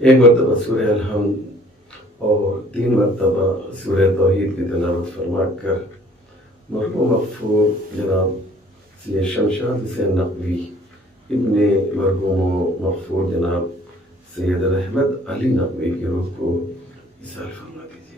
ایک مرتبہ سورہ الحمد اور 3 مرتبہ سورہ توحید کی تلاوت فرما کر مرحوم مغفور جناب سید شمشاد حسین نقوی ابن مرحوم و مغفور جناب سید رحمت علی نقوی کی روح کو اصال فرما دیجیے۔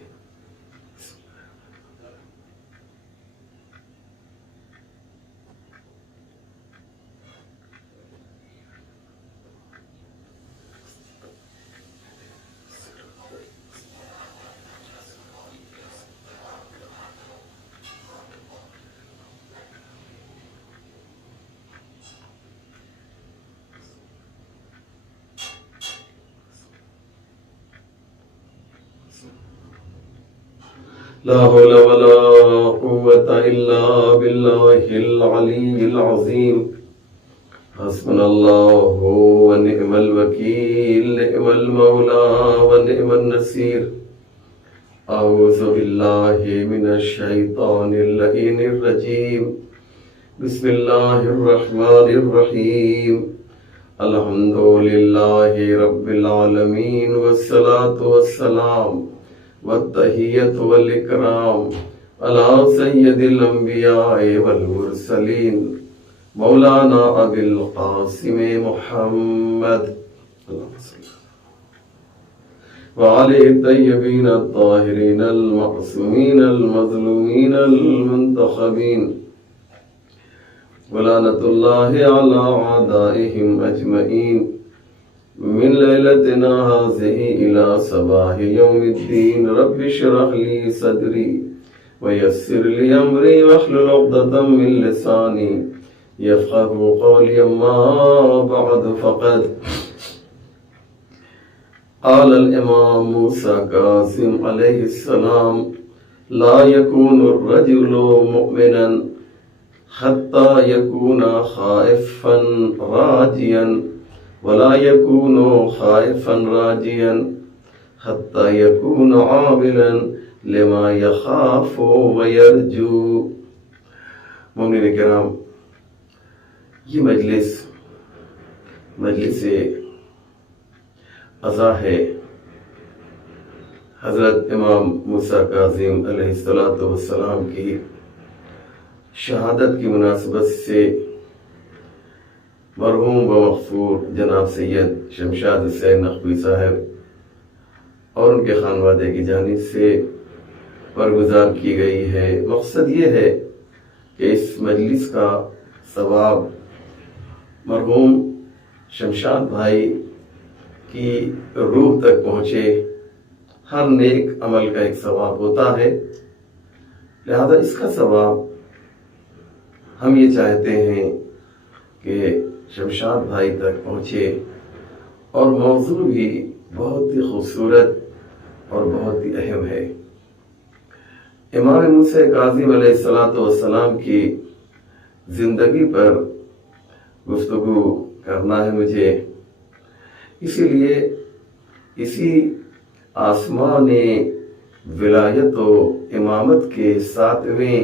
لا حول ولا قوة إلا بالله العلي العظيم حسبنا الله ونعم الوكيل نعم المولى ونعم النصير أعوذ بالله من الشيطان اللعين الرجيم بسم الله الرحمن الرحيم الحمد لله رب العالمين والصلاة والسلام والتحية والإكرام على سيد الأنبياء والمرسلين مولانا أبي القاسم محمد وعلى الطيبين الطاهرين المعصومين المظلومين المنتخبين ولعنة الله على أعدائهم أجمعين من ليلتنا هذه إلى صباح يوم الدين رب اشرح لي صدري ويسر لي أمري واحلل عقدة من لساني يفقهوا قولي أما بعد فقد قال الإمام موسى كاظم عليه السلام لا يكون الرجل مؤمنا حتى يكون خائفا راجيا ولا يكون خائفا راجيا حتى يكون عاملا لما يخاف ويرجو۔ مومنین کرام، یہ مجلس عزا ہے حضرت امام موسیٰ کاظم علیہ السلام کی شہادت کی مناسبت سے مرحوم و مغفور جناب سید شمشاد حسین نقوی صاحب اور ان کے خانوادے کی جانب سے برگزار کی گئی ہے۔ مقصد یہ ہے کہ اس مجلس کا ثواب مرحوم شمشاد بھائی کی روح تک پہنچے۔ ہر نیک عمل کا ایک ثواب ہوتا ہے، لہذا اس کا ثواب ہم یہ چاہتے ہیں کہ شمشاد بھائی تک پہنچے، اور موضوع بھی بہت ہی خوبصورت اور بہت ہی اہم ہے۔ امام موسیٰ کاظم علیہ السلام کی زندگی پر گفتگو کرنا ہے مجھے، اسی لیے اسی آسمان ولایت و امامت کے 7ویں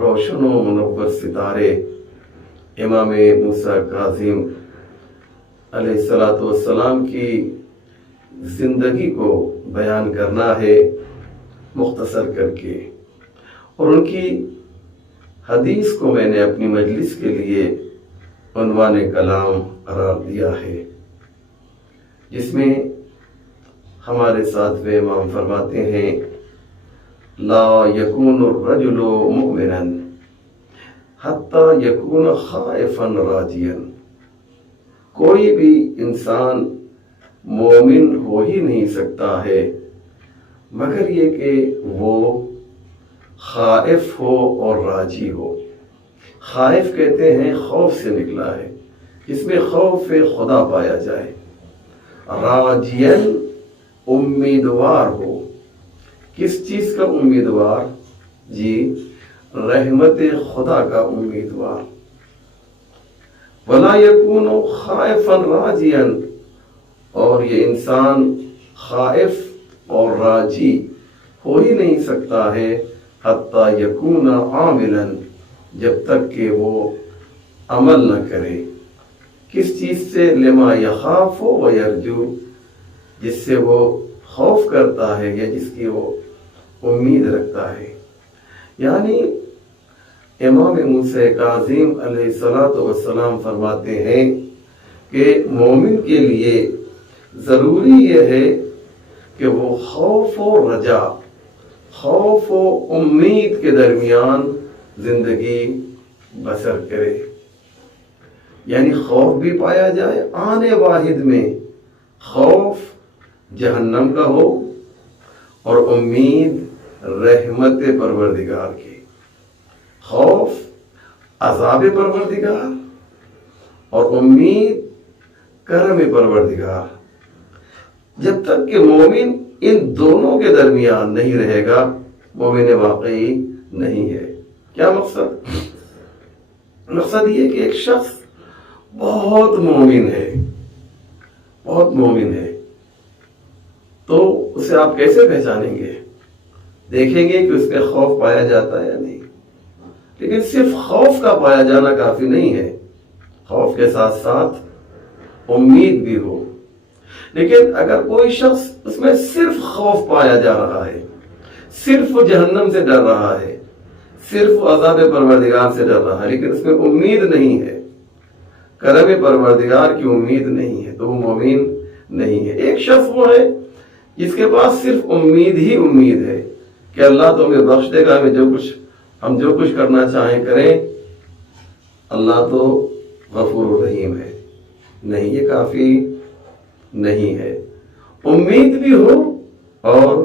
روشن و منور ستارے امام موسیٰ کاظم علیہ السلام کی زندگی کو بیان کرنا ہے مختصر کر کے، اور ان کی حدیث کو میں نے اپنی مجلس کے لیے عنوان کلام قرار دیا ہے، جس میں ہمارے 7ویں امام فرماتے ہیں لا یکون الرجل مؤمنا حتی یکون خائفا راجیا۔ کوئی بھی انسان مومن ہو ہی نہیں سکتا ہے مگر یہ کہ وہ خائف ہو اور راجی ہو۔ خائف کہتے ہیں خوف سے نکلا ہے، جس میں خوف خدا پایا جائے۔ راجین امیدوار ہو، کس چیز کا امیدوار؟ جی رحمت خدا کا امیدوار۔ ولا یکون خائفا راجیا، اور یہ انسان خائف اور راجی ہو ہی نہیں سکتا ہے حتی یکون عاملا، جب تک کہ وہ عمل نہ کرے۔ کس چیز سے؟ لما یخاف و یرجو، جس سے وہ خوف کرتا ہے یا جس کی وہ امید رکھتا ہے. یعنی امام موسیٰ کاظم علیہ السلام فرماتے ہیں کہ مومن کے لیے ضروری یہ ہے کہ وہ خوف و رجا، خوف و امید کے درمیان زندگی بسر کرے. یعنی خوف بھی پایا جائے آنے واحد میں، خوف جہنم کا ہو اور امید رحمت پروردگار کی. خوف عذاب پروردگار اور امید کرم پروردگار. جب تک کہ مومن ان دونوں کے درمیان نہیں رہے گا مومن واقعی نہیں ہے. کیا مقصد؟ مقصد یہ کہ ایک شخص بہت مومن ہے، بہت مومن ہے، تو اسے آپ کیسے پہچانیں گے؟ دیکھیں گے کہ اس میں خوف پایا جاتا ہے یا نہیں. لیکن صرف خوف کا پایا جانا کافی نہیں ہے، خوف کے ساتھ ساتھ امید بھی ہو. لیکن اگر کوئی شخص اس میں صرف خوف پایا جا رہا ہے، صرف وہ جہنم سے ڈر رہا ہے، صرف وہ عذاب پروردگار سے ڈر رہا ہے، لیکن اس میں امید نہیں ہے، کرم پروردگار کی امید نہیں ہے، تو وہ مومن نہیں ہے. ایک شخص وہ ہے جس کے پاس صرف امید ہی امید ہے کہ اللہ تو ہمیں بخش دے گا، ہم جو کچھ کرنا چاہیں کریں، اللہ تو غفور رحیم ہے. نہیں، یہ کافی نہیں ہے. امید بھی ہو اور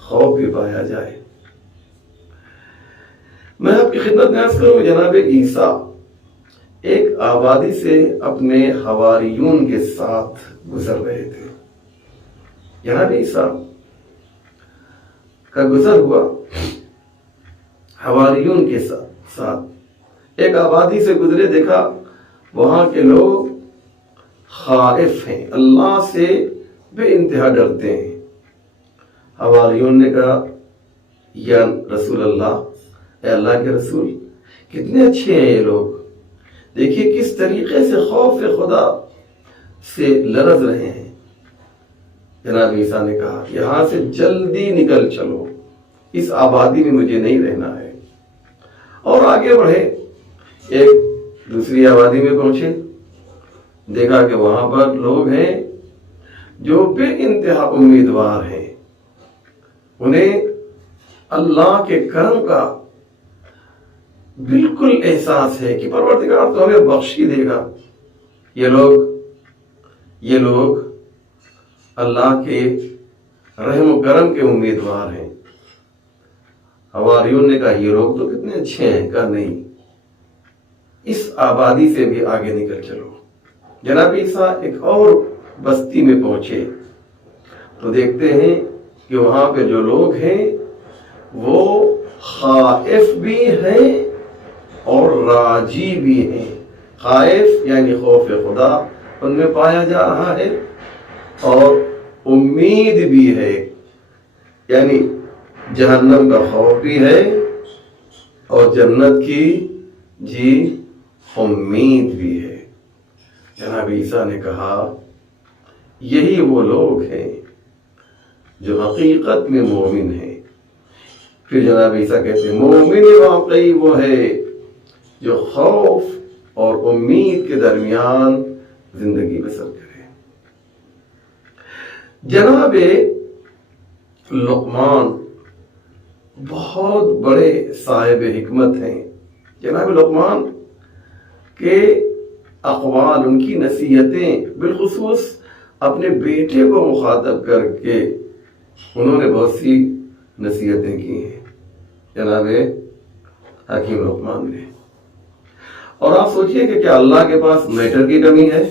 خوف بھی پایا جائے. میں آپ کی خدمت میں عرض کروں، جناب عیسیٰ ایک آبادی سے اپنے حواریون کے ساتھ گزر رہے تھے. جناب عیسیٰ کا گزر ہوا حواریون کے ساتھ ایک آبادی سے گزرے، دیکھا وہاں کے لوگ خائف ہیں، اللہ سے بے انتہا ڈرتے ہیں. حواریون نے کہا یا رسول اللہ، اے اللہ کے رسول، کتنے اچھے ہیں یہ لوگ، دیکھیے کس طریقے سے خوف خدا سے لرز رہے ہیں. جناب عیسیٰ نے کہا یہاں سے جلدی نکل چلو، اس آبادی میں مجھے نہیں رہنا ہے. اور آگے بڑھے، ایک دوسری آبادی میں پہنچے، دیکھا کہ وہاں پر لوگ ہیں جو بے انتہا امیدوار ہیں، انہیں اللہ کے کرم کا بالکل احساس ہے کہ پروردگار تو ہمیں بخش ہی دے گا. یہ لوگ اللہ کے رحم و کرم کے امیدوار ہیں. حواریون نے کہا یہ لوگ تو کتنے اچھے ہیں. کہا نہیں، اس آبادی سے بھی آگے نکل چلو. جناب عیسیٰ ایک اور بستی میں پہنچے تو دیکھتے ہیں کہ وہاں پہ جو لوگ ہیں وہ خائف بھی ہیں اور راجی بھی ہیں. خائف یعنی خوف خدا ان میں پایا جا رہا ہے، اور امید بھی ہے، یعنی جہنم کا خوف بھی ہے اور جنت کی امید بھی ہے. جناب عیسیٰ نے کہا یہی وہ لوگ ہیں جو حقیقت میں مومن ہیں. پھر جناب عیسیٰ کہتے ہیں مومن واقعی وہ ہے جو خوف اور امید کے درمیان زندگی بسر کرے. جناب لقمان بہت بڑے صاحب حکمت ہیں. جناب لقمان کے اقوال، ان کی نصیحتیں، بالخصوص اپنے بیٹے کو مخاطب کر کے انہوں نے بہت سی نصیحتیں کی ہیں جناب حکیم لقمان نے. اور آپ سوچئے کہ کیا اللہ کے پاس میٹر کی کمی ہے؟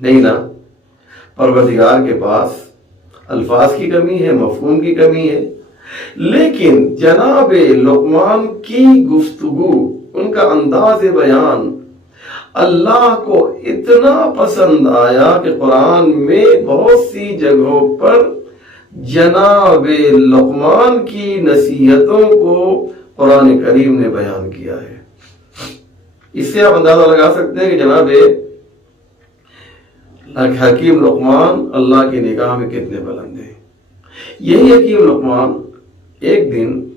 نہیں نا. پروردگار کے پاس الفاظ کی کمی ہے، مفہوم کی کمی ہے. لیکن جناب لقمان کی گفتگو، ان کا انداز بیان اللہ کو اتنا پسند آیا کہ قرآن میں بہت سی جگہوں پر جناب لقمان کی نصیحتوں کو قرآن کریم نے بیان کیا ہے. اس سے آپ اندازہ لگا سکتے ہیں کہ جناب حکیم لقمان اللہ کی نگاہ میں کتنے بلند ہیں۔ یہی حکیم لقمان ایک دن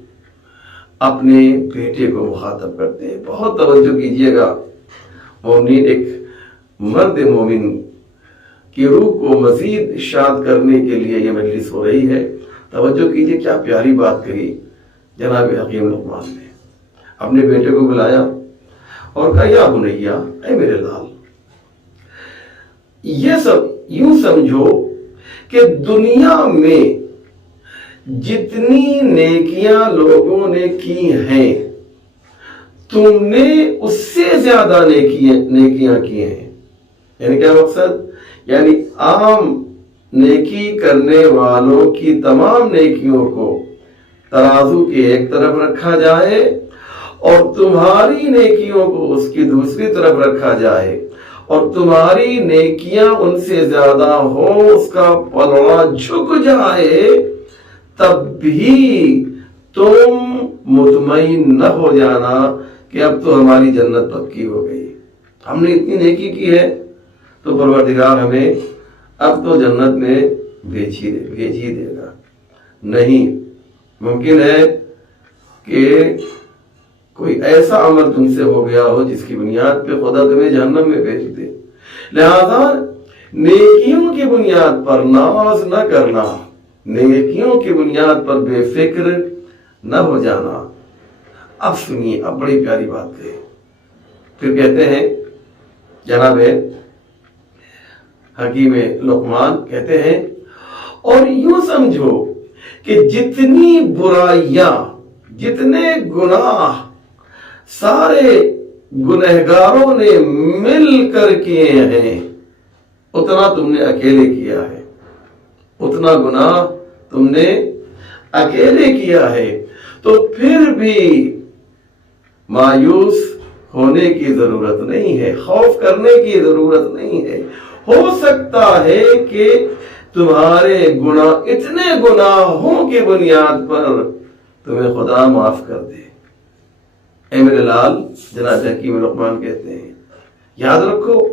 اپنے بیٹے کو مخاطب کرتے ہیں۔ بہت توجہ کیجئے گا، مومن ایک مرد مومن کی روح کو مزید شاد کرنے کے لیے یہ مجلس ہو رہی ہے۔ توجہ کیجئے، کیا پیاری بات کہی جناب حکیم لقمان نے۔ اپنے بیٹے کو بلایا اور کہا یا بنیا، اے میرے لال، یہ سب یوں سمجھو کہ دنیا میں جتنی نیکیاں لوگوں نے کی ہیں تم نے اس سے زیادہ نیکیاں کی ہیں۔ یعنی کیا مقصد؟ یعنی عام نیکی کرنے والوں کی تمام نیکیوں کو ترازو کے ایک طرف رکھا جائے اور تمہاری نیکیوں کو اس کی دوسری طرف رکھا جائے اور تمہاری نیکیاں ان سے زیادہ ہوں، اس کا پلڑا جھک جائے، تب بھی تم مطمئن نہ ہو جانا کہ اب تو ہماری جنت پکی ہو گئی، ہم نے اتنی نیکی کی ہے تو پروردگار ہمیں اب تو جنت میں بھیج ہی دے گا۔ نہیں، ممکن ہے کہ کوئی ایسا عمل تم سے ہو گیا ہو جس کی بنیاد پہ خدا تمہیں جہنم میں بھیج دے۔ لہذا نیکیوں کی بنیاد پر ناز نہ کرنا، نیکیوں کی بنیاد پر بے فکر نہ ہو جانا۔ اب سنیے، اب بڑی پیاری بات ہے۔ پھر کہتے ہیں جناب حکیم لقمان کہتے ہیں اور یوں سمجھو کہ جتنی برائیاں، جتنے گناہ سارے گنہگاروں نے مل کر کیے ہیں اتنا تم نے اکیلے کیا ہے، اتنا گناہ تم نے اکیلے کیا ہے، تو پھر بھی مایوس ہونے کی ضرورت نہیں ہے، خوف کرنے کی ضرورت نہیں ہے۔ ہو سکتا ہے کہ تمہارے گناہ، اتنے گناہوں کی بنیاد پر تمہیں خدا معاف کر دے۔ اے میرے لال، جناب حکیم لقمان کہتے ہیں یاد رکھو،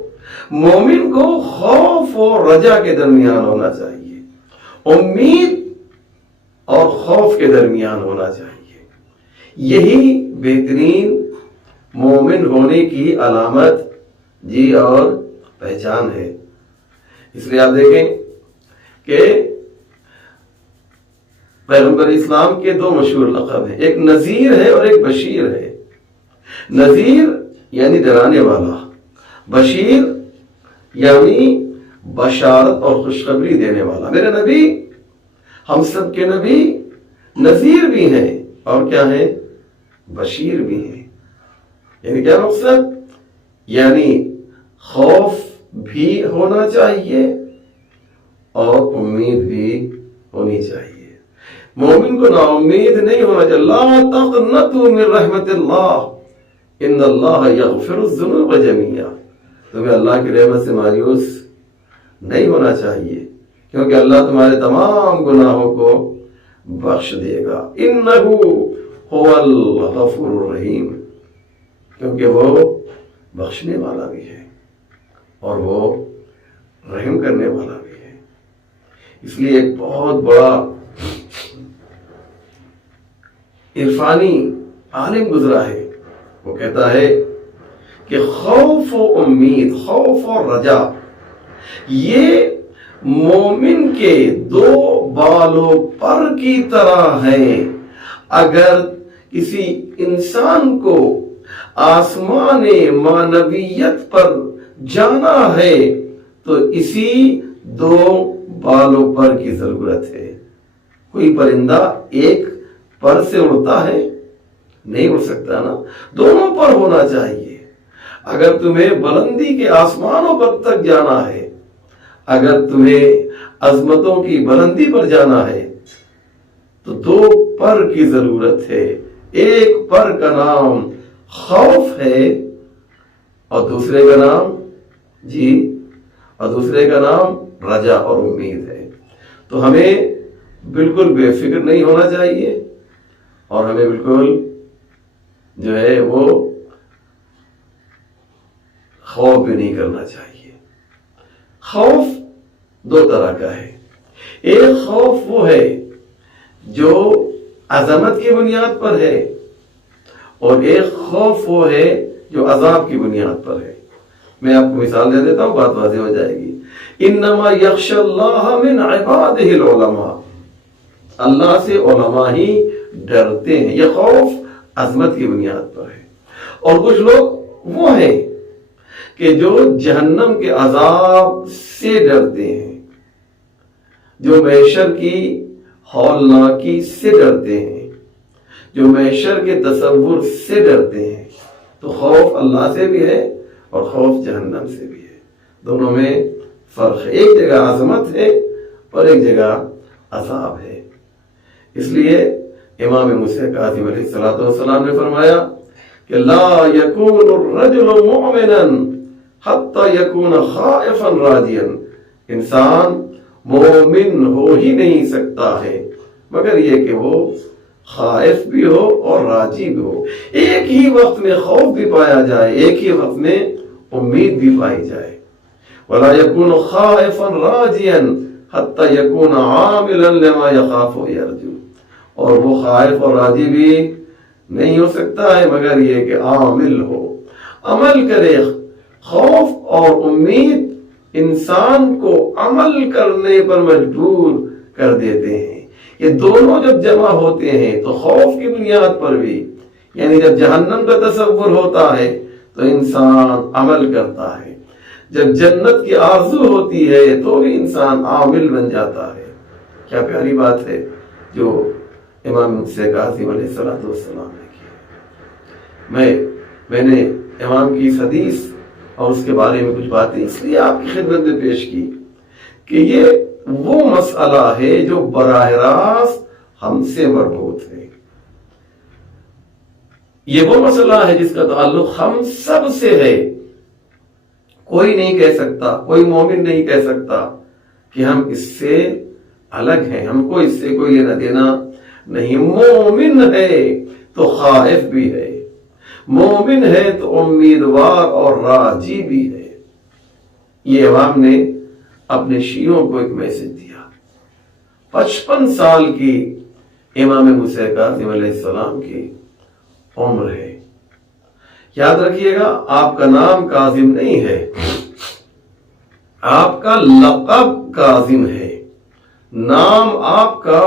مومن کو خوف اور رجا کے درمیان ہونا چاہیے، امید اور خوف کے درمیان ہونا چاہیے۔ یہی بہترین مومن ہونے کی علامت جی اور پہچان ہے۔ اس لیے آپ دیکھیں کہ پیغمبر اسلام کے دو مشہور لقب ہیں، ایک نذیر ہے اور ایک بشیر ہے۔ نذیر یعنی ڈرانے والا، بشیر یعنی بشارت اور خوشخبری دینے والا۔ میرے نبی، ہم سب کے نبی نذیر بھی ہیں اور کیا ہیں؟ بشیر بھی ہیں۔ یعنی کیا مقصد؟ یعنی خوف بھی ہونا چاہیے اور امید بھی ہونی چاہیے۔ مومن کو نا امید نہیں ہونا چاہیے۔ لا تقنطوا من رحمت اللہ ان اللہ یغفر الذنوب جميعا۔ تمہیں اللہ کی رحمت سے مایوس نہیں ہونا چاہیے، کیونکہ اللہ تمہارے تمام گناہوں کو بخش دے گا۔ انہ هو الغفور الرحیم، کیونکہ وہ بخشنے والا بھی ہے اور وہ رحم کرنے والا بھی ہے۔ اس لیے ایک بہت بڑا عرفانی عالم گزرا ہے، وہ کہتا ہے کہ خوف و امید، خوف و رجا، یہ مومن کے دو بالوں پر کی طرح ہیں۔ اگر کسی انسان کو آسمان معنویت پر جانا ہے تو اسی دو بالوں پر کی ضرورت ہے۔ کوئی پرندہ ایک پر سے اڑتا ہے؟ نہیں اڑ سکتا نا، دونوں پر ہونا چاہیے۔ اگر تمہیں بلندی کے آسمانوں پر تک جانا ہے، اگر تمہیں عظمتوں کی بلندی پر جانا ہے تو دو پر کی ضرورت ہے۔ ایک پر کا نام خوف ہے اور دوسرے کا نام دوسرے کا نام رجا اور امید ہے۔ تو ہمیں بالکل بے فکر نہیں ہونا چاہیے اور ہمیں بالکل جو ہے وہ خوف بھی نہیں کرنا چاہیے۔ خوف دو طرح کا ہے. ایک خوف وہ ہے جو عظمت کی بنیاد پر ہے، اور ایک خوف وہ ہے جو عذاب کی بنیاد پر ہے. میں آپ کو مثال دے دیتا ہوں، بات واضح ہو جائے گی. انما یخشی اللہ من عبادہ العلماء، اللہ سے علماء ہی ڈرتے ہیں. یہ خوف عظمت کی بنیاد پر ہے. اور کچھ لوگ وہ ہیں کہ جو جہنم کے عذاب سے ڈرتے ہیں، جو محشر کی ہولناکی سے ڈرتے ہیں، جو محشر کے تصور سے ڈرتے ہیں. تو خوف اللہ سے بھی ہے اور خوف جہنم سے بھی ہے. دونوں میں فرق ہے. ایک جگہ عظمت ہے اور ایک جگہ عذاب ہے. اس لیے امام موسیٰ کاظم علیہ الصلوۃ والسلام نے فرمایا کہ لا یکون الرجل مؤمنا حتی یکون خائفا راجیا. انسان مومن ہو ہی نہیں سکتا ہے مگر یہ کہ وہ خائف بھی ہو اور راجی بھی ہو. ایک ہی وقت میں خوف بھی پایا جائے، ایک ہی وقت میں امید بھی پائی جائے. ولا يكون خائفا راجيا حتى يكون عاملا لما يخاف ويرجو. اور وہ خائف اور راجی بھی نہیں ہو سکتا ہے مگر یہ کہ عامل ہو، عمل کرے. خوف اور امید انسان کو عمل کرنے پر مجبور کر دیتے ہیں. یہ دونوں جب جمع ہوتے ہیں تو خوف کی بنیاد پر بھی، یعنی جب جہنم کا تصور ہوتا ہے تو انسان عمل کرتا ہے، جب جنت کی آرزو ہوتی ہے تو بھی انسان عامل بن جاتا ہے. کیا پیاری بات ہے جو امام موسیٰ کاظم علیہ السلام نے کی. میں نے امام کی اس حدیث اور اس کے بارے میں کچھ باتیں اس لیے آپ کی خدمت میں پیش کی کہ یہ وہ مسئلہ ہے جو براہ راست ہم سے مربوط ہے. یہ وہ مسئلہ ہے جس کا تعلق ہم سب سے ہے. کوئی نہیں کہہ سکتا، کوئی مومن نہیں کہہ سکتا کہ ہم اس سے الگ ہیں، ہم کو اس سے کوئی لینا دینا نہیں. مومن ہے تو خائف بھی ہے، مومن ہے تو امیدوار اور راجی بھی ہے. یہ امام نے اپنے شیعوں کو ایک میسج دیا. 55 سال کی امام موسیٰ کاظم علیہ السلام کی عمر ہے. یاد رکھیے گا، آپ کا نام کاظم نہیں ہے، آپ کا لقب کاظم ہے. نام آپ کا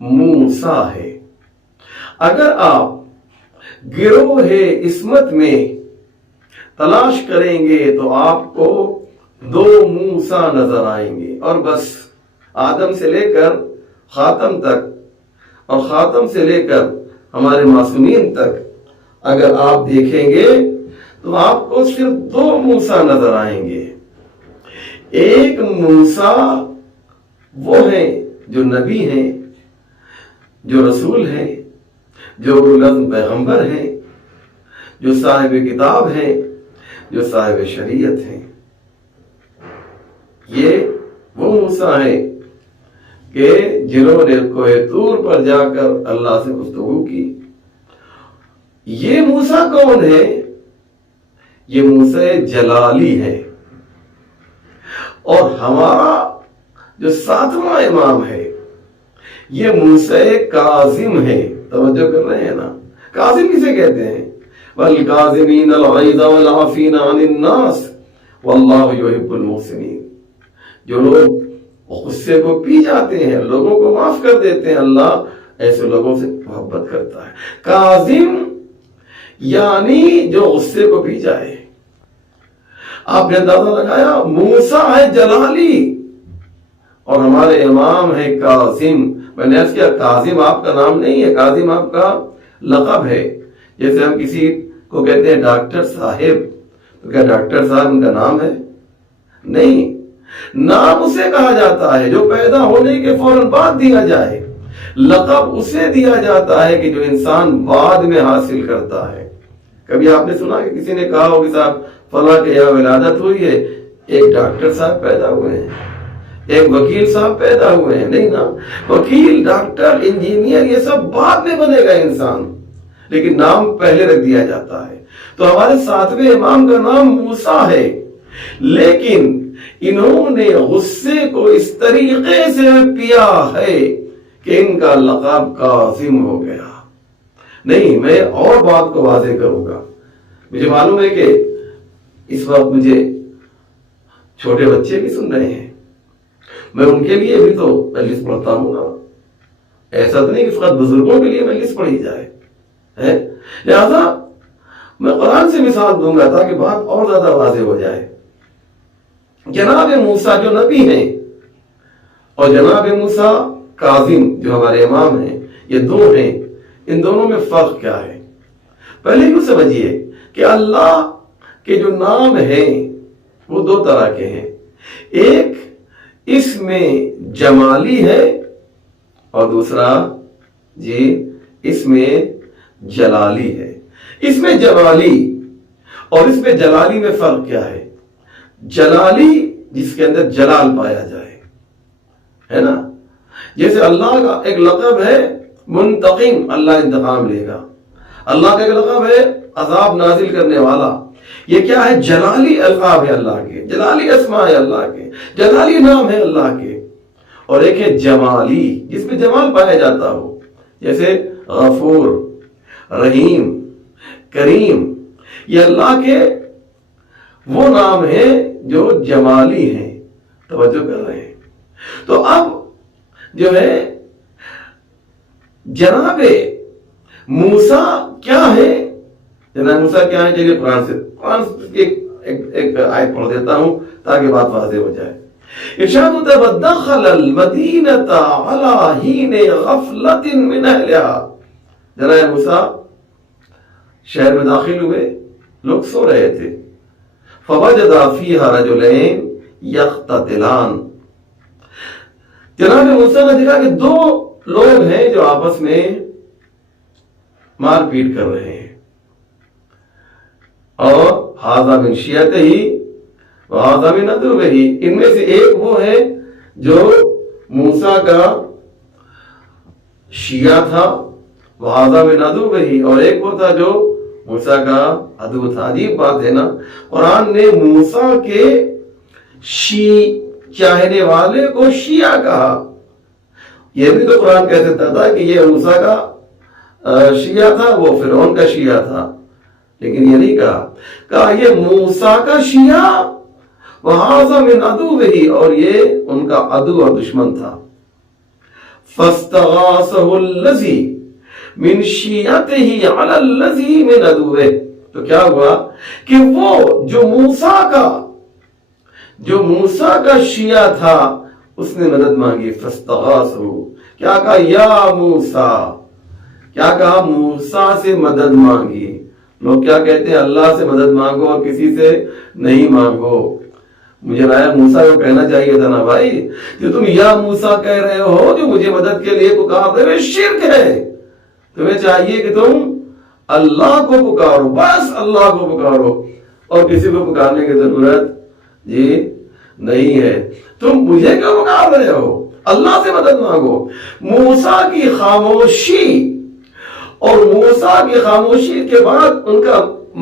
موسیٰ ہے. اگر آپ گروہ عصمت میں تلاش کریں گے تو آپ کو 2 موسیٰ نظر آئیں گے، اور بس آدم سے لے کر خاتم تک اور خاتم سے لے کر ہمارے معصومین تک اگر آپ دیکھیں گے تو آپ کو صرف 2 موسیٰ نظر آئیں گے. ایک موسیٰ وہ ہیں جو نبی ہیں، جو رسول ہیں، جو اولوالعزم پیغمبر ہیں، جو صاحب کتاب ہیں، جو صاحب شریعت ہیں. یہ وہ موسیٰ ہیں کہ جنہوں نے کوہ طور پر جا کر اللہ سے گفتگو کی. یہ موسیٰ کون ہے؟ یہ موسیٰ جلالی ہے. اور ہمارا جو 7واں امام ہے یہ موسیٰ کاظم ہے. توجہ کر رہے ہیں نا؟ کاظم کسے کہتے ہیں؟ والکاظمین الغیظ والعافین عن الناس واللہ یحب المحسنین. جو لوگ غصے کو پی جاتے ہیں، لوگوں کو معاف کر دیتے ہیں، اللہ ایسے لوگوں سے محبت کرتا ہے. کاظم یعنی جو غصے کو پی جائے. آپ نے اندازہ لگایا، موسیٰ ہے جلالی اور ہمارے امام ہے کاظم. میں نے عرض کیا کاظم آپ کا نام نہیں ہے، کاظم آپ کا لقب ہے. جیسے ہم کسی کو کہتے ہیں ڈاکٹر صاحب، تو کیا ڈاکٹر صاحب ان کا نام ہے؟ نہیں. نام اسے کہا جاتا ہے جو پیدا ہونے کے فوراً بعد دیا جائے. لقب اسے دیا جاتا ہے کہ جو انسان بعد میں حاصل کرتا ہے. کبھی آپ نے سنا کہ کسی نے کہا ہو کہ صاحب فلاں کے یہاں ولادت ہوئی ہے، ایک ڈاکٹر صاحب پیدا ہوئے ہیں، ایک وکیل صاحب پیدا ہوئے ہیں؟ نہیں نا. وکیل، ڈاکٹر، انجینئر یہ سب بعد میں بنے گا انسان، لیکن نام پہلے رکھ دیا جاتا ہے. تو ہمارے 7ویں امام کا نام موسیٰ ہے، لیکن انہوں نے غصے کو اس طریقے سے پیا ہے کہ ان کا لقب کاظم ہو گیا۔ نہیں، میں اور بات کو واضح کروں گا۔ مجھے معلوم ہے کہ اس وقت مجھے چھوٹے بچے بھی سن رہے ہیں، میں ان کے لیے بھی تو مجلس پڑھتا ہوں نا، ایسا تو نہیں کہ فقط بزرگوں کے لیے مجلس پڑھی جائے۔ لہذا میں قرآن سے مثال دوں گا تاکہ بات اور زیادہ واضح ہو جائے۔ جناب موسیٰ جو نبی ہیں اور جناب موسیٰ کاظم جو ہمارے امام ہیں، یہ دو ہیں، ان دونوں میں فرق کیا ہے؟ پہلے یوں سمجھیے کہ اللہ کے جو نام ہیں وہ دو طرح کے ہیں، ایک اس میں جمالی ہے اور دوسرا اس میں جلالی ہے۔ اس میں جمالی اور اس میں جلالی میں فرق کیا ہے؟ جلالی جس کے اندر جلال پایا جائے، ہے نا؟ جیسے اللہ کا ایک لقب ہے منتقم، اللہ انتقام لے گا۔ اللہ کا ایک لقب ہے عذاب نازل کرنے والا۔ یہ کیا ہے؟ جلالی القاب ہے اللہ کے، جلالی اسماء ہے اللہ کے، جلالی نام ہے اللہ کے۔ اور ایک ہے جمالی جس میں جمال پایا جاتا ہو، جیسے غفور، رحیم، کریم، یہ اللہ کے وہ نام ہیں جو جمالی ہیں۔ توجہ کر رہے ہیں؟ تو اب جو ہے جناب موسیٰ کیا ہے؟ جناب موسیٰ کیا ہے؟ چلیے قرآن سے ایک آیت پڑھ دیتا ہوں تاکہ بات واضح ہو جائے۔ ارشاد ہوتا ہے وَدَخَلَ الْمَدِينَةَ عَلَى حِينِ غَفْلَةٍ مِنْ أَهْلِهَا۔ جناب موسیٰ شہر میں داخل ہوئے، لوگ سو رہے تھے۔ فَوَجَدَ فِيهَا رَجُلَيْنِ يَخْتَتِلَانِ۔ جناب موسیٰ نے دیکھا کہ دو لوگ ہیں جو آپس میں مار پیٹ کر رہے ہیں، اور هَذَا مِنْ شِيَعَتِهِ وَهَذَا مِنْ عَدُوِّهِ۔ ان میں سے ایک وہ ہے جو موسیٰ کا شیعہ تھا، وَهَذَا مِنْ عَدُوِّهِ، اور ایک وہ تھا جو موسیٰ کا عدو تھا۔ عجیب بات ہے نا، قرآن نے موسیٰ کے چاہنے والے کو شیعہ کہا۔ یہ بھی تو قرآن کہہ سکتا تھا کہ یہ موسیٰ کا شیعہ تھا، وہ فرعون کا شیعہ تھا، لیکن یہ نہیں کہا یہ موسیٰ کا شیعہ، وَهَذَا مِنْ عَدُوِّهِ، اور یہ ان کا عدو اور دشمن تھا۔ فَاسْتَغَاثَهُ الَّذِي مِنْ شِيعَتِهِ عَلَى الَّذِي مِنْ عَدُوِّهِ۔ تو کیا ہوا کہ وہ جو موسیٰ کا شیعہ تھا اس نے مدد مانگی۔ فاستغاثہ، کیا کہا؟ یا موسیٰ، کیا کہا؟ موسیٰ سے مدد مانگی۔ لوگ کیا کہتے ہیں؟ اللہ سے مدد مانگو اور کسی سے نہیں مانگو۔ مجھے رایا موسیٰ کو کہنا چاہیے تھا نا بھائی، جو تم یا موسیٰ کہہ رہے ہو جو مجھے مدد کے لیے پکار رہے ہو، شرک ہے۔ تمہیں چاہیے کہ تم اللہ کو پکارو، بس اللہ کو پکارو، اور کسی کو پکارنے کی ضرورت نہیں ہے۔ تم مجھے کیوں پکار رہے ہو؟ اللہ سے مدد مانگو۔ موسیٰ کی خاموشی اور موسیٰ کی خاموشی کے بعد ان کا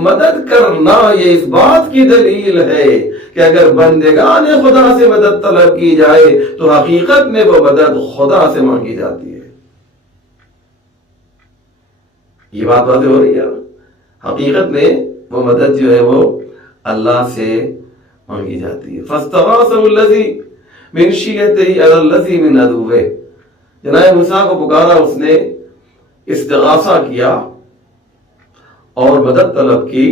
مدد کرنا، یہ اس بات کی دلیل ہے کہ اگر بندگان خدا سے مدد طلب کی جائے تو حقیقت میں وہ مدد خدا سے مانگی جاتی ہے۔ یہ بات واضح ہو رہی ہے، حقیقت میں وہ مدد جو ہے وہ اللہ سے مانگی جاتی ہے۔ فاستغاثہ الذی من شیعتہ علی الذی من عدوہ۔ جناب موسیٰ کو پکارا، اس نے استغاثہ کیا اور مدد طلب کی۔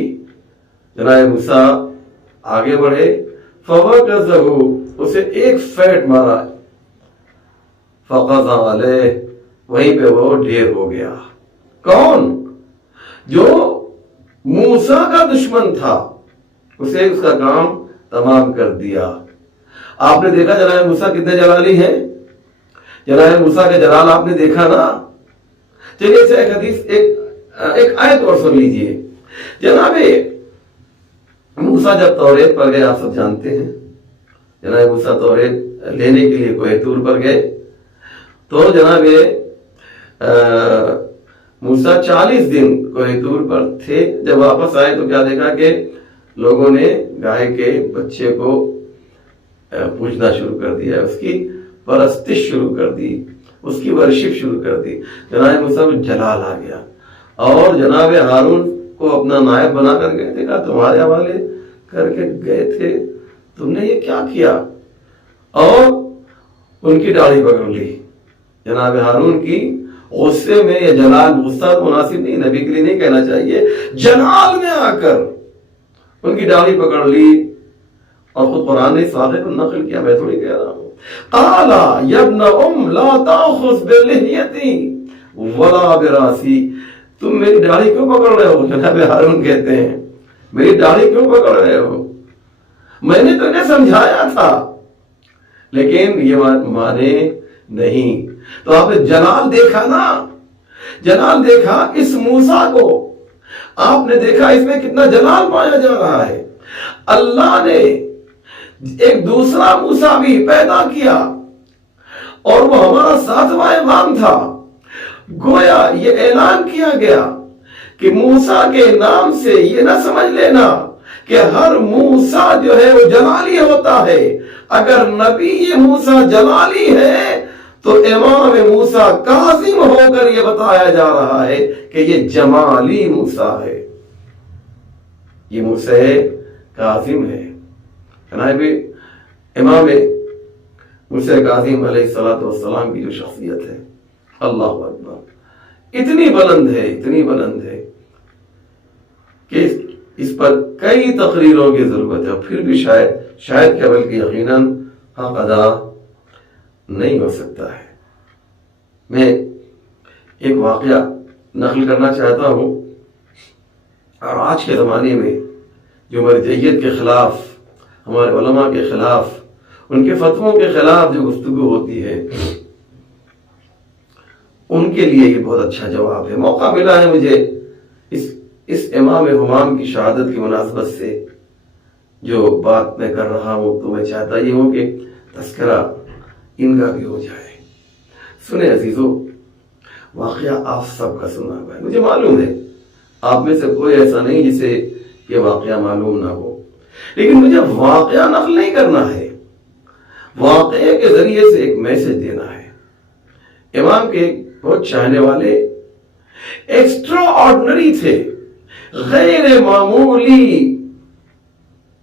جناب موسیٰ آگے بڑھے، فوقظہ، اسے ایک فیٹ مارا، فقضى علیہ، وہیں پہ وہ ڈھیر ہو گیا۔ کون؟ جو موسیٰ کا دشمن تھا، اسے اس کا کام تمام کر دیا۔ آپ نے دیکھا جناب موسیٰ کتنے جلالی ہیں؟ جناب موسیٰ کا جلال آپ نے دیکھا نا۔ چلیے اسے ایک حدیث ایک آیت اور سن لیجئے۔ جناب موسیٰ جب توریت پر گئے، آپ سب جانتے ہیں، جناب موسیٰ توریت لینے کے لیے کوہ طور پر گئے، تو جناب موسیٰ 40 دن کوہ طور پر تھے۔ جب واپس آئے تو کیا دیکھا کہ لوگوں نے گائے کے بچے کو پوجنا شروع کر دیا، اس کی پرستش شروع کر دی، اس کی ورشپ شروع کر دی۔ جناب موسیٰ میں جلال آ گیا اور جناب ہارون کو اپنا نائب بنا کر گئے تھے، کہا تمہارے حوالے کر کے گئے تھے، تم نے یہ کیا کیا؟ اور ان کی داڑھی پکڑ لی جناب ہارون کی۔ غصے میں یہ جلال، غصہ مناسب نہیں، نبی کے لیے نہیں کہنا چاہیے، جلال میں آ کر ان کی داڑھی پکڑ لی۔ اور خود قرآن نے اس واقعے کو نقل کیا، میں تھوڑی کہہ رہا ہوں۔ قالا یا ابن ام لا تاخذ بلحیتی ولا براسی، تم میری داڑھی کیوں پکڑ رہے ہو؟ جناب ہارون کہتے ہیں میری داڑھی کیوں پکڑ رہے ہو؟ میں نے تو انہیں سمجھایا تھا، لیکن یہ مانے نہیں۔ تو آپ نے جلال دیکھا نا، جلال دیکھا اس موسیٰ کو، آپ نے دیکھا اس میں کتنا جلال پایا جا رہا ہے۔ اللہ نے ایک دوسرا موسیٰ بھی پیدا کیا اور وہ ہمارا 7واں امام تھا۔ گویا یہ اعلان کیا گیا کہ موسیٰ کے نام سے یہ نہ سمجھ لینا کہ ہر موسیٰ جو ہے وہ جلالی ہوتا ہے۔ اگر نبی یہ موسیٰ جلالی ہے تو امام موسیٰ کاظم ہو کر یہ بتایا جا رہا ہے کہ یہ جمالی موسیٰ ہے، یہ موسیٰ کاظم ہے۔ امام موسیٰ کاظم علیہ السلام کی جو شخصیت ہے، اللہ اکبر، اتنی بلند ہے، اتنی بلند ہے کہ اس پر کئی تقریروں کی ضرورت ہے، پھر بھی شاید کہ بلکہ یقیناً حق ادا نہیں ہو سکتا ہے۔ میں ایک واقعہ نقل کرنا چاہتا ہوں، اور آج کے زمانے میں جو مرجعیت کے خلاف، ہمارے علماء کے خلاف، ان کے فتووں کے خلاف جو گفتگو ہوتی ہے، ان کے لیے یہ بہت اچھا جواب ہے۔ موقع ملا ہے مجھے اس امام ہمام کی شہادت کی مناسبت سے جو بات میں کر رہا ہوں، تو میں چاہتا یہ ہوں کہ تذکرہ ان کا بھی ہو جائے۔ سنیں عزیزو، واقعہ آپ سب کا سنا ہوا ہے، مجھے معلوم ہے آپ میں سے کوئی ایسا نہیں جسے یہ واقعہ معلوم نہ ہو، لیکن مجھے واقعہ نقل نہیں کرنا ہے، واقعے کے ذریعے سے ایک میسج دینا ہے۔ امام کے بہت چاہنے والے ایکسٹرا آرڈنری تھے، غیر معمولی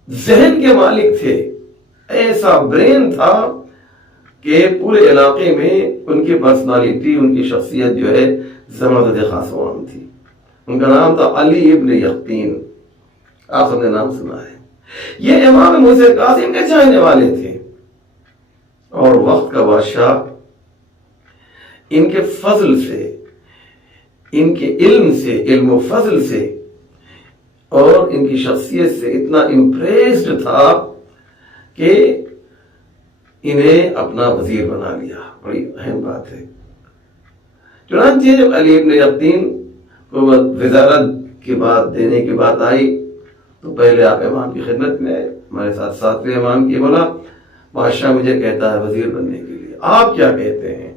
ذہن کے مالک تھے، ایسا برین تھا کہ پورے علاقے میں ان کی پرسنالٹی، ان کی شخصیت جو ہے زبردست خاص عام تھی۔ ان کا نام تھا علی ابن یقطین، آپ سب نے نام سنا ہے۔ یہ امام موسیٰ کاظم کے چاہنے والے تھے، اور وقت کا بادشاہ ان کے فضل سے، ان کے علم سے، علم و فضل سے اور ان کی شخصیت سے اتنا امپریسڈ تھا کہ انہیں اپنا وزیر بنا لیا۔ بڑی اہم بات ہے۔ چنانچہ جب علی ابن یقطین کو وزارت کی بات دینے کی بات آئی تو پہلے آپ امام کی خدمت میں آئے، ہمارے ساتھ 7ویں امام کی، بولا بادشاہ مجھے کہتا ہے وزیر بننے کے لیے، آپ کیا کہتے ہیں؟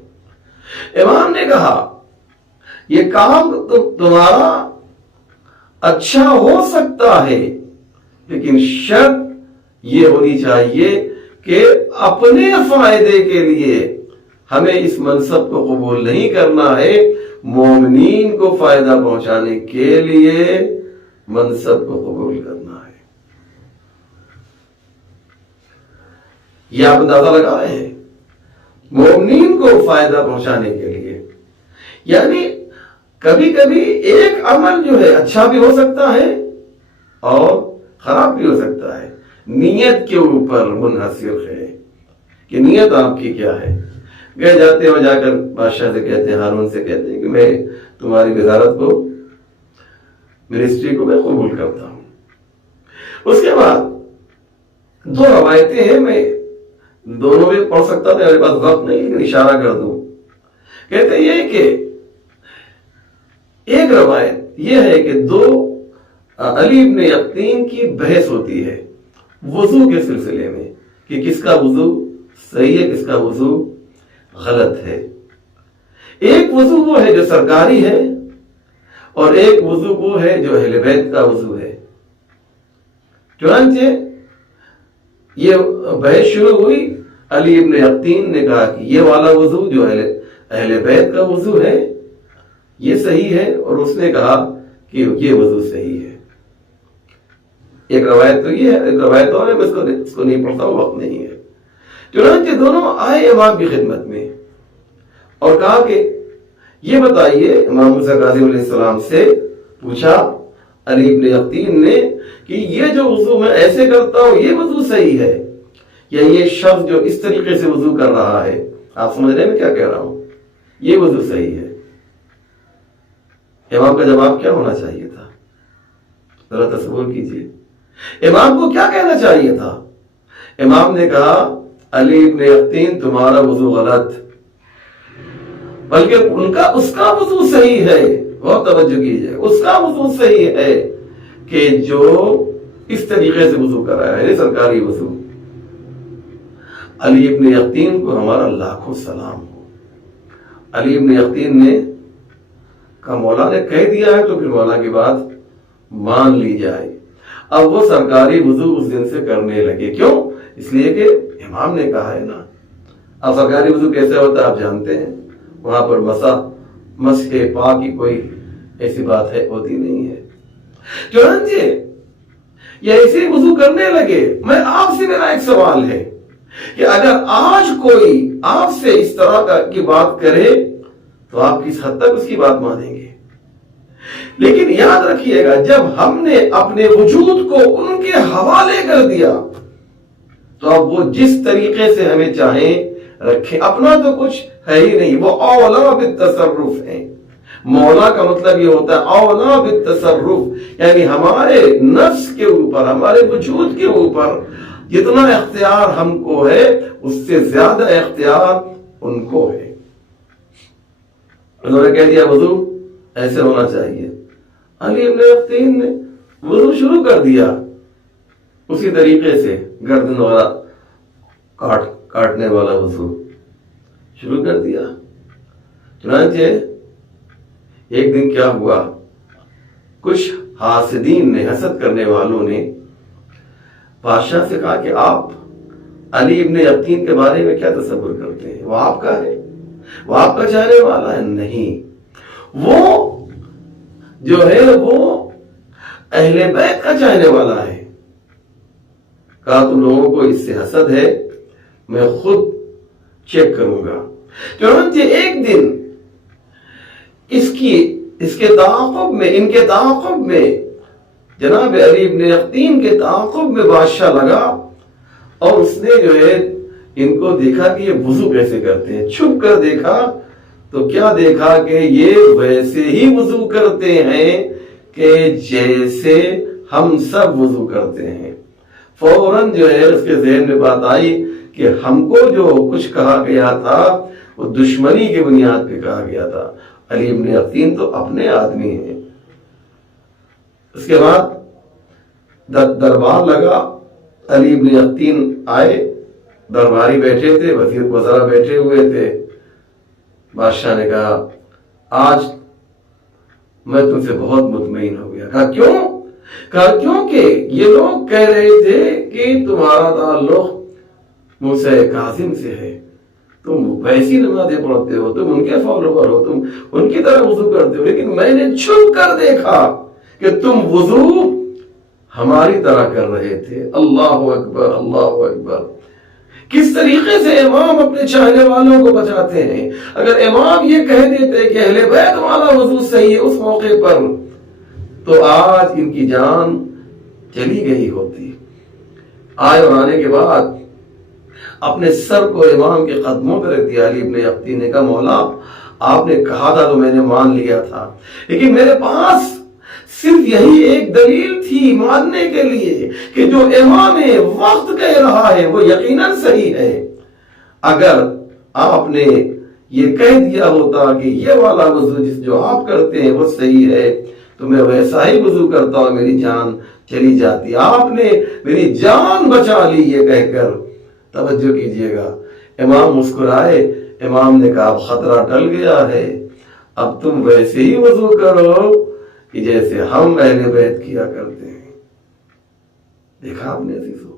امام نے کہا یہ کام تمہارا اچھا ہو سکتا ہے، لیکن شرط یہ ہونی چاہیے کہ اپنے فائدے کے لیے ہمیں اس منصب کو قبول نہیں کرنا ہے، مومنین کو فائدہ پہنچانے کے لیے منصب کو قبول کرنا ہے۔ یہ آپ اندازہ لگا رہے ہیں، مومنین کو فائدہ پہنچانے کے لیے، یعنی کبھی کبھی ایک عمل جو ہے اچھا بھی ہو سکتا ہے اور خراب بھی ہو سکتا ہے، نیت کے اوپر منحصر ہے کہ نیت آپ کی کیا ہے۔ گئے جاتے ہو، جا کر بادشاہ سے کہتے ہیں، ہارون سے کہتے ہیں کہ میں تمہاری وزارت کو، منسٹری کو میں قبول کرتا ہوں۔ اس کے بعد 2 روایتیں ہیں، میں دونوں بھی پڑھ سکتا تھا، میرے پاس وقت نہیں، لیکن اشارہ کر دوں۔ کہتے یہ کہ ایک روایت یہ ہے کہ 2 علی ابن یقطین کی بحث ہوتی ہے وضو کے سلسلے میں کہ کس کا وضو صحیح ہے، کس کا وضو غلط ہے۔ ایک وضو وہ ہے جو سرکاری ہے، اور ایک وضو وہ ہے جو اہل بیت کا وضو ہے۔ چنانچہ یہ بحث شروع ہوئی، علی ابن یقطین نے کہا کہ یہ والا وضو جو اہل بیت کا وضو ہے یہ صحیح ہے، اور اس نے کہا کہ یہ وضو صحیح ہے۔ ایک روایت تو یہ ہے، ایک روایت اور ہے، میں اس کو نہیں پڑھتا ہوں، وقت نہیں ہے۔ چنانچہ دونوں آئے امام کی خدمت میں اور کہا کہ یہ بتائیے، امام موسیٰ کاظم علیہ السلام سے پوچھا علی ابن یقطین نے کہ یہ جو وضو میں ایسے کرتا ہوں یہ وضو صحیح ہے، یا یہ شخص جو اس طریقے سے وضو کر رہا ہے، آپ سمجھ رہے ہیں میں کیا کہہ رہا ہوں، یہ وضو صحیح ہے؟ امام کا جواب کیا ہونا چاہیے تھا؟ ذرا تصور کیجیے، امام کو کیا کہنا چاہیے تھا؟ امام نے کہا علی ابن یقطین تمہارا وضو غلط، بلکہ اس کا وضو صحیح ہے، بہت توجہ کیجیے، اس کا وضو صحیح ہے کہ جو اس طریقے سے وضو کر رہا ہے، سرکاری وضو۔ علی ابن یقطین کو ہمارا لاکھوں سلام ہو۔ علی ابن یقطین نے کہا مولا نے کہہ دیا ہے تو پھر مولا کی بات مان لی جائے۔ اب وہ سرکاری وضو اس دن سے کرنے لگے، کیوں؟ اس لیے کہ امام نے کہا ہے نا۔ اب سرکاری وضو کیسے ہوتا ہے آپ جانتے ہیں، وہاں پر مسح پا کی کوئی ایسی بات ہوتی نہیں ہے۔ چنانچہ یہ ایسے وضو کرنے لگے۔ میں آپ سے میرا ایک سوال ہے کہ اگر آج کوئی آپ سے اس طرح کی بات کرے تو آپ کس حد تک اس کی بات مانیں گے؟ لیکن یاد رکھیے گا، جب ہم نے اپنے وجود کو ان کے حوالے کر دیا تو اب وہ جس طریقے سے ہمیں چاہیں رکھیں، اپنا تو کچھ ہے ہی نہیں، وہ اولا بالتصرف ہے۔ مولا کا مطلب یہ ہوتا ہے اولا بالتصرف، یعنی ہمارے نفس کے اوپر، ہمارے وجود کے اوپر جتنا اختیار ہم کو ہے اس سے زیادہ اختیار ان کو ہے۔ انہوں نے کہہ دیا وضو ایسے ہونا چاہیے، علی ابن یقطین نے وضو شروع کر دیا اسی طریقے سے، گردن والا کاٹنے والا وضو شروع کر دیا۔ چنانچہ ایک دن کیا ہوا، کچھ حاسدین نے، حسد کرنے والوں نے بادشاہ سے کہا کہ آپ علی ابن یقطین کے بارے میں کیا تصور کرتے ہیں؟ وہ آپ کا ہے، وہ آپ کا چاہنے والا ہے؟ نہیں، وہ جو ہے وہ اہل بیت کا چاہنے والا ہے۔ کہا تم لوگوں کو اس سے حسد ہے، میں خود چیک کروں گا۔ چنانچہ ایک دن ان کے تعاقب میں جناب علی ابن یقطین کے تعاقب میں بادشاہ لگا، اور اس نے جو ہے ان کو دیکھا کہ یہ وضو کیسے کرتے ہیں، چھپ کر دیکھا تو کیا دیکھا کہ یہ ویسے ہی وضو کرتے ہیں کہ جیسے ہم سب وضو کرتے ہیں۔ فوراً جو ہے اس کے ذہن میں بات آئی کہ ہم کو جو کچھ کہا گیا تھا وہ دشمنی کی بنیاد پہ کہا گیا تھا، علی ابن یقطین تو اپنے آدمی ہیں۔ اس کے بعد دربار لگا، علی ابن یقطین آئے، درباری بیٹھے تھے، وزیر وزراء بیٹھے ہوئے تھے۔ بادشاہ نے کہا آج میں تم سے بہت مطمئن ہو گیا۔ کہا کیوں؟ کہا کیونکہ یہ لوگ کہہ رہے تھے کہ تمہارا تعلق موسیٰ کاظم سے ہے، تم ویسی نمازیں پڑھتے ہو، تم ان کے فالوور ہو، تم ان کی طرح وضو کرتے ہو، لیکن میں نے چھپ کر دیکھا کہ تم وضو ہماری طرح کر رہے تھے۔ اللہ اکبر، اللہ اکبر۔ کس طریقے سے امام اپنے چاہنے والوں کو بچاتے ہیں۔ اگر امام یہ کہہ دیتے کہ اہل بیت والا وضو صحیح ہے اس موقع پر، تو آج ان کی جان چلی گئی ہوتی۔ آئے اور آنے کے بعد اپنے سر کو امام کے قدموں پر رکھ دیا۔ علی ابن یقطین نے کہا مولا آپ نے کہا تھا تو میں نے مان لیا تھا، لیکن میرے پاس صرف یہی ایک دلیل تھی ماننے کے لیے کہ جو امام وقت کہہ رہا ہے وہ یقیناً صحیح ہے۔ اگر آپ نے یہ کہہ دیا ہوتا کہ یہ والا وضو جو آپ کرتے ہیں وہ صحیح ہے تو میں ویسا ہی وضو کرتا اور میری جان چلی جاتی۔ آپ نے میری جان بچا لی یہ کہہ کر۔ توجہ کیجئے گا، امام مسکرائے، امام نے کہا اب خطرہ ٹل گیا ہے، اب تم ویسے ہی وضو کرو کہ جیسے ہم اہل بیت کیا کرتے ہیں۔ دیکھا آپ نے عزیزو،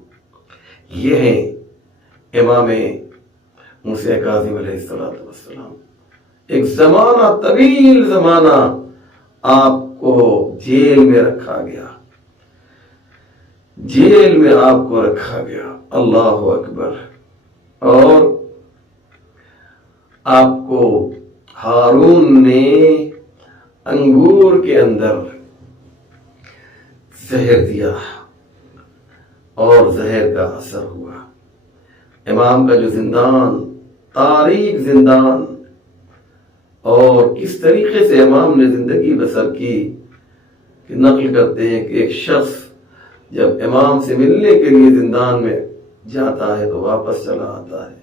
یہ ہیں امام موسیٰ کاظم علیہ السلام. ایک زمانہ طویل زمانہ آپ کو جیل میں رکھا گیا، جیل میں آپ کو رکھا گیا. اللہ اکبر. اور آپ کو ہارون نے انگور کے اندر زہر دیا اور زہر کا اثر ہوا. امام کا جو زندان، تاریک زندان، اور کس طریقے سے امام نے زندگی بسر کی کہ نقل کرتے ہیں کہ ایک شخص جب امام سے ملنے کے لیے زندان میں جاتا ہے تو واپس چلا آتا ہے،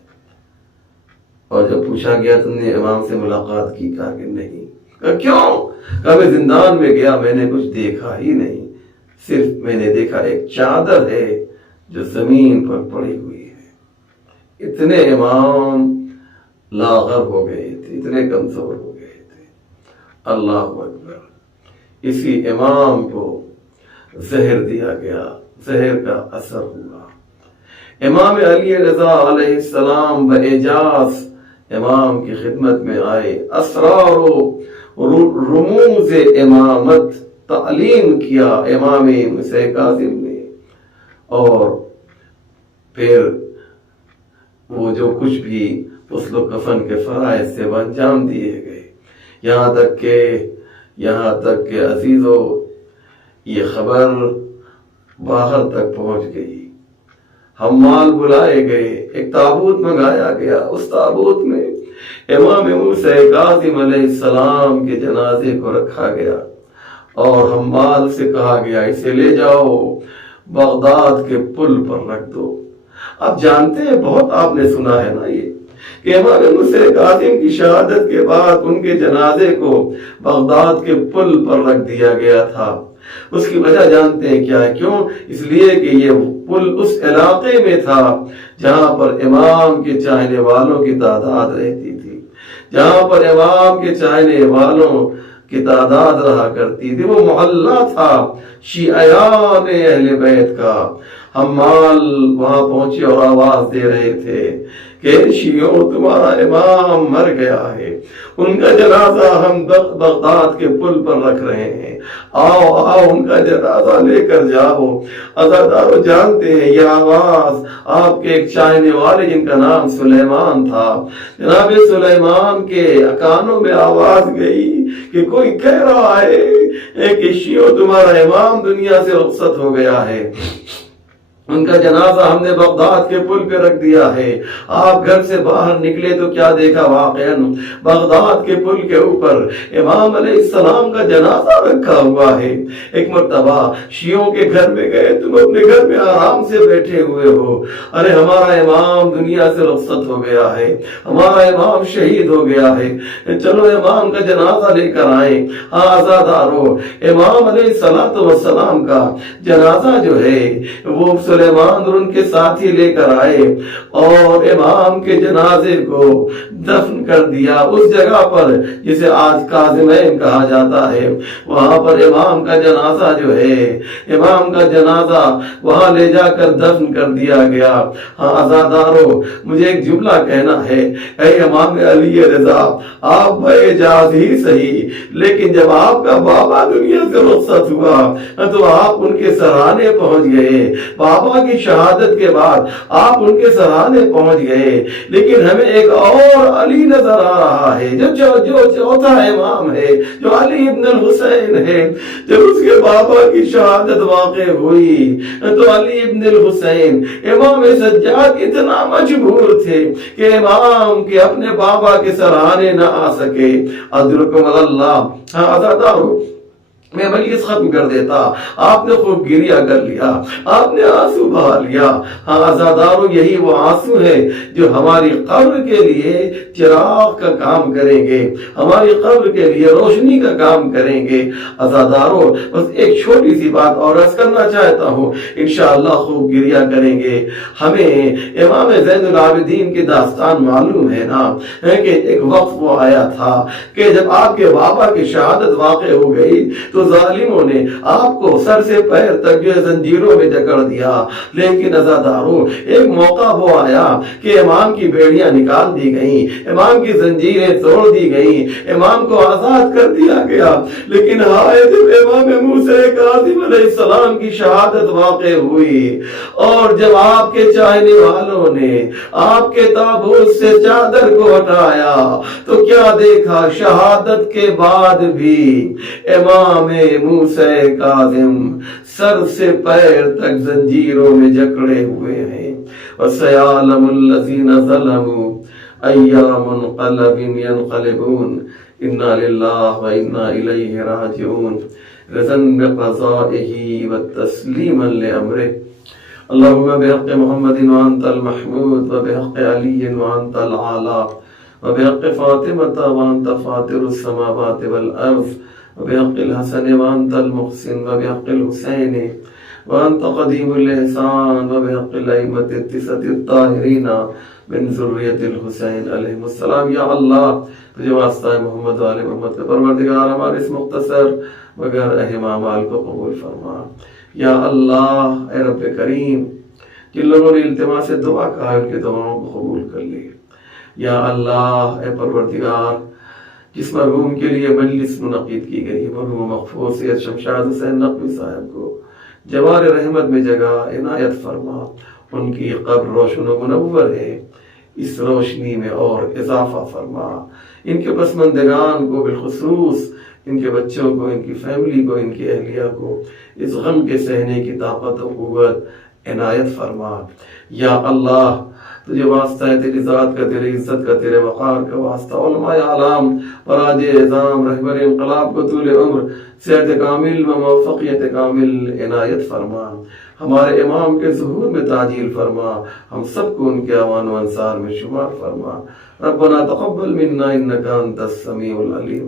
اور جب پوچھا گیا تم نے امام سے ملاقات کی؟ کہا کہ نہیں. کہا کیوں؟ کہا میں زندان میں گیا، میں نے کچھ دیکھا ہی نہیں، صرف میں نے دیکھا ایک چادر ہے جو زمین پر پڑی ہوئی ہے. اتنے امام لاغر ہو گئے تھے، اتنے کمزور ہو گئے تھے. اللہ اکبر. اسی امام کو زہر دیا گیا، زہر کا اثر ہوا. امام علی رضا علیہ السلام باعجاز امام کی خدمت میں آئے، اسرار و رموز امامت تعلیم کیا امام موسیٰ کاظم نے، اور پھر وہ جو کچھ بھی غسل و کفن کے فرائض سے انجام دیے گئے. یہاں تک کہ عزیزو یہ خبر باہر تک پہنچ گئی. حمال بلائے گئے، ایک تابوت منگایا گیا، اس تابوت میں امام موسیٰ کاظم علیہ السلام کے جنازے کو رکھا گیا، اور حمال سے کہا گیا اسے لے جاؤ بغداد کے پل پر رکھ دو. آپ جانتے ہیں، بہت آپ نے سنا ہے نا یہ کہ امام موسیٰ کاظم کی شہادت کے بعد ان کے جنازے کو بغداد کے پل پر رکھ دیا گیا تھا. اس کی وجہ جانتے ہیں کیا ہے؟ کیوں؟ اس لیے کہ یہ پل اس علاقے میں تھا جہاں پر امام کے چاہنے والوں کی تعداد رہتی تھی، جہاں پر امام کے چاہنے والوں کی تعداد رہا کرتی تھی. وہ محلہ تھا شیعیان اہل بیت کا. حمال وہاں پہنچے اور آواز دے رہے تھے کہ شیعوں تمہارا امام مر گیا ہے، ان کا جنازہ ہم بغداد کے پل پر رکھ رہے ہیں، آؤ ان کا جنازہ لے کر جاؤ. عزادارو جانتے ہیں یہ آواز آپ کے ایک چاہنے والے جن کا نام سلیمان تھا، جناب سلیمان کے کانوں میں آواز گئی کہ کوئی کہہ رہا ہے کہ شیعوں تمہارا امام دنیا سے رخصت ہو گیا ہے، ان کا جنازہ ہم نے بغداد کے پل پہ رکھ دیا ہے. آپ گھر سے باہر نکلے تو کیا دیکھا؟ واقعاً بغداد کے پل کے اوپر امام علیہ السلام کا جنازہ رکھا ہوا ہے. ایک مرتبہ شیعوں کے گھر میں گئے، تم اپنے گھر میں آرام سے بیٹھے ہوئے ہو، ارے ہمارا امام دنیا سے رخصت ہو گیا ہے، ہمارا امام شہید ہو گیا ہے، چلو امام کا جنازہ لے کر آئیں. ہاں عزادارو، امام علیہ السلام کا جنازہ جو ہے وہ سلیمان اور ان کے ساتھی لے کر آئے اور امام کے جنازے کو دفن کر دیا اس جگہ پر جسے آج کاظمین کہا جاتا ہے. وہاں پر امام کا جنازہ جو ہے، امام کا جنازہ وہاں لے جا کر دفن کر دیا گیا. ہاں عزادارو، مجھے ایک جملہ کہنا ہے، اے امام علی رضا، آپ باعجاز ہی صحیح، لیکن جب آپ کا بابا دنیا سے رخصت ہوا تو آپ ان کے سرانے پہنچ گئے. بابا کی شہادت کے بعد آپ ان کے سرانے پہنچ گئے، لیکن ہمیں ایک اور علی نظر آ رہا ہے جو چوتھا امام ہے، جو علی ابن الحسین ہے. جب اس کے بابا کی شہادت واقع ہوئی تو علی ابن الحسین امام سجاد اتنا مجبور تھے کہ امام کے اپنے بابا کے سرانے نہ آ سکے. ادرکم اللہ. ہاں عزادارو، میں مجلس ختم کر دیتا، آپ نے خوب گریہ کر لیا، آپ نے آنسو بہا لیا. ہاں عزادارو، یہی وہ آنسو ہے جو ہماری قبر کے لیے چراغ کا کام کریں گے، ہماری قبر کے لیے روشنی کا کام کریں گے. عزادارو، بس ایک چھوٹی سی بات اور عرض کرنا چاہتا ہوں، انشاءاللہ خوب گریہ کریں گے. ہمیں امام زین العابدین کی داستان معلوم ہے نا کہ ایک وقت وہ آیا تھا کہ جب آپ کے بابا کی شہادت واقع ہو گئی تو ظالموں نے آپ کو سر سے پیر تک جو زنجیروں میں جکڑ دیا، لیکن عزاداروں ایک موقع وہ آیا کہ امام کی بیڑیاں نکال دی گئیں، امام کی زنجیریں توڑ دی گئیں، امام کو آزاد کر دیا گیا، لیکن ہائے جب امام موسیٰ کاظم علیہ السلام کی شہادت واقع ہوئی اور جب آپ کے چاہنے والوں نے آپ کے تابوت سے چادر کو ہٹایا تو کیا دیکھا؟ شہادت کے بعد بھی امام موسیٰ کاظم سر سے پیر تک زنجیروں میں جکڑے ہوئے ہیں۔ وَسَيَعْلَمُ الَّذِينَ ظَلَمُوا أَيَّ مُنقَلَبٍ يَنقَلِبُونَ إِنَّا لِلَّهِ وَإِنَّا إِلَيْهِ راجعون رضا بقضائه والتسليما لأمره اللهم بحق محمد وأنت المحمود وبحق علي وأنت العالى وبحق فاطمة وأنت فاطر السماوات والأرض وبحق الحسن وأنت المحسن وبحق الحسين وأنت قديم الإحسان وبحق الأئمة التسعة الطاهرين من ذریت الحسین علیہ السلام۔ یا اللہ تجھے واسطہ ہے محمد و آل محمد کا پروردگار ہمارے اس مختصر مگر اہم اعمال کو قبول فرما۔ یا اللہ اے رب کریم، جن لوگوں نے التماس سے دعا کہا ہے ان کی دعاؤں کو قبول کر لی۔ یا اللہ اے پروردگار، جس مرحوم کے لیے مجلس منعقد کی گئی، مرحوم مغفور سید شمشاد حسین نقوی صاحب کو جوار رحمت میں جگہ عنایت فرما، ان کی قبر روشن و منور ہے، اس روشنی میں اور اضافہ فرما۔ ان کے پسماندگان کو بالخصوص ان کے بچوں کو، ان کی فیملی کو، ان کی اہلیہ کو اس غم کے سہنے کی طاقت و قوت عنایت فرما۔ یا اللہ تجھے واسطہ ہے تیری ذات کا، تیری عزت کا، تیرے وقار کا واسطہ، علماء اعلام براج اعظام رہبر انقلاب کو طول عمر، صحت کامل و موفقیت کامل عنایت فرما۔ ہمارے امام کے ظہور میں تعجیل فرما، ہم سب کو ان کے اعوان و انصار میں شمار فرما۔ ربنا تقبل منا انک انت السمیع العلیم۔